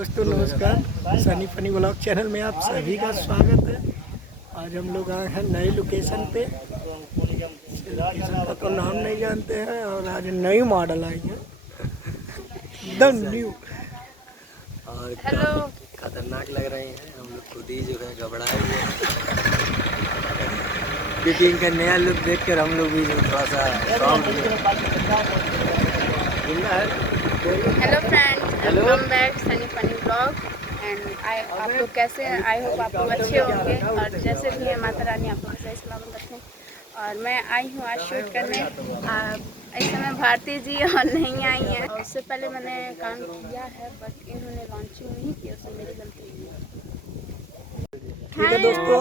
दोस्तों नमस्कार, Sunny funny blog channel में आप सभी का स्वागत है। आज हम लोग आए हैं नई लोकेशन पे। लोकेशन का तो नाम नहीं जानते हैं और आज नई मॉडल आई है, एकदम न्यू और काफी खतरनाक लग रहे हैं। हम लोग खुद ही जो है घबराए हुए हैं क्योंकि इनका नया लुक देखकर हम लोग भी जो थोड़ा सा hello friends, welcome back Sunny funny blog. And आप लोग कैसे हैं? आई होप आप लोग अच्छे होंगे और जैसे भी है माता रानी आप लोग सही सलामत रखें। और मैं आई हूँ आज शूट करने। इस समय भारती जी और नहीं आई हैं। उससे पहले मैंने काम किया है बट इन्होंने लॉन्चिंग नहीं की, उससे मेरी गलती है। ठीक है दोस्तों,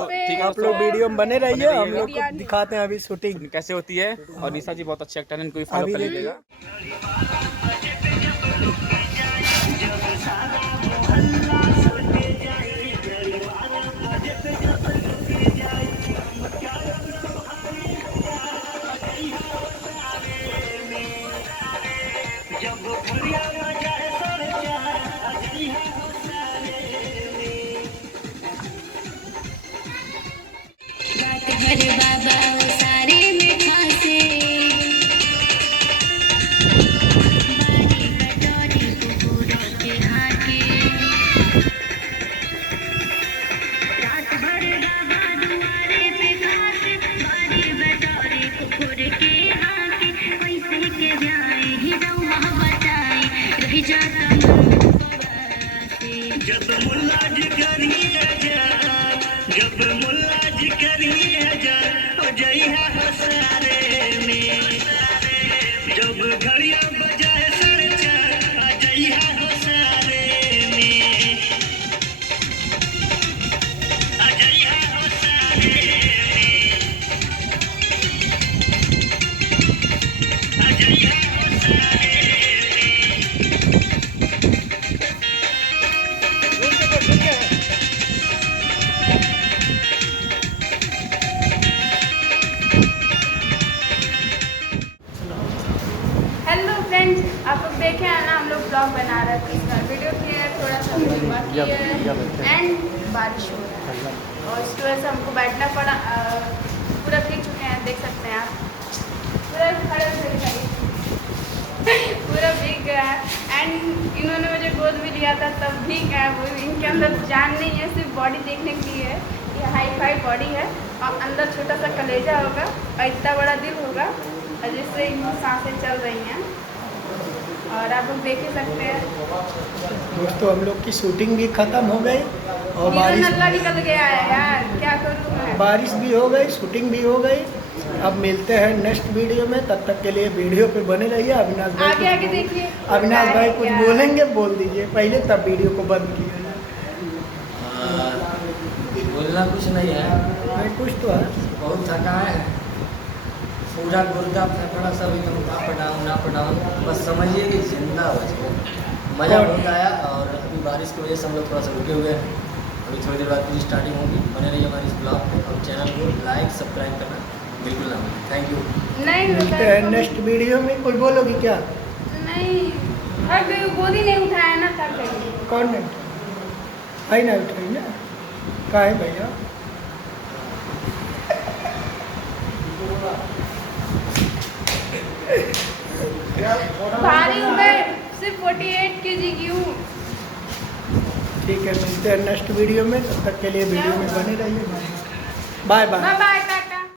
आप लोग वीडियो में बने रहिए। हम लोग को दिखाते हैं अभी शूटिंग कैसे होती है। और निशा जी बहुत अच्छे एक्टर हैं, इनको भी फॉलो कर लीजिएगा। हरे बाबा सारे मिठा से बारी कटोरी कुकुरों के हाथे रात भर बाबा दुआरे पे खाते बारी कटोरी कुकुर के हाथे पैसे के जाए ही जाऊँ वहाँ बचाए रही जाता जब मुल्ला जी करिए जब मुल्ला जी करिए जय हसारे में जब घड़िया बजाए सर चार जय हसारे में जय हसारे में जय हसारे आप लोग देखे हैं ना, हम लोग ब्लॉग बना रहे थे। इसका वीडियो किया है, थोड़ा सा बाकी है एंड बारिश हो रहा है और इसकी वजह से हमको बैठना पड़ा। पूरा भीग चुके हैं, देख सकते हैं आप। पूरा खड़े से दिखाइए, पूरा भीग गया है। एंड इन्होंने मुझे गोद में लिया था तब भीग गया है। वो इनके अंदर जान नहीं है, सिर्फ बॉडी देखने के लिए है। ये हाई फाई बॉडी है और अंदर छोटा सा कलेजा होगा और इतना बड़ा दिल होगा और जिससे इनकी सांसें चल रही हैं और आप लोग देख ही सकते हैं। दोस्तों हम लोग की शूटिंग भी खत्म हो गई और बारिश निकल गया है यार, क्या करूँ मैं। बारिश भी हो गई, शूटिंग भी हो गई। अब मिलते हैं नेक्स्ट वीडियो में, तब तक के लिए वीडियो पे बने रहिए। अविनाश भाई आगे देखिए, अविनाश भाई कुछ बोलेंगे, बोल दीजिए पहले, तब वीडियो को बंद किया। बोलना कुछ नहीं है, नहीं कुछ तो है, बहुत थकाए हैं। पूरा गुर्दा फेफड़ा सब एकदम अप डाउन बस समझिए कि जिंदा बच गए। मज़ा बहुत आया। और अभी बारिश की वजह से हम लोग थोड़ा सा रुके हुए हैं। अभी थोड़ी देर बाद फिर स्टार्टिंग होगी। बने रहिए हमारे इस ब्लॉग पे और चैनल को लाइक सब्सक्राइब करना बिल्कुल ना भूलें। Thank you. नहीं मिलते हैं नेक्स्ट वीडियो में। कुछ बोलोगी क्या? नहीं, अब गोदी नहीं उठाया ना, तब कौन नहीं आई ना उठाई ना, कहाँ है भैया? भारी हूँ मैं, सिर्फ 48 kg की हूँ। ठीक है, मिलते हैं नेक्स्ट वीडियो में, तब तक के लिए वीडियो में बने रहिए। Bye bye. Bye bye.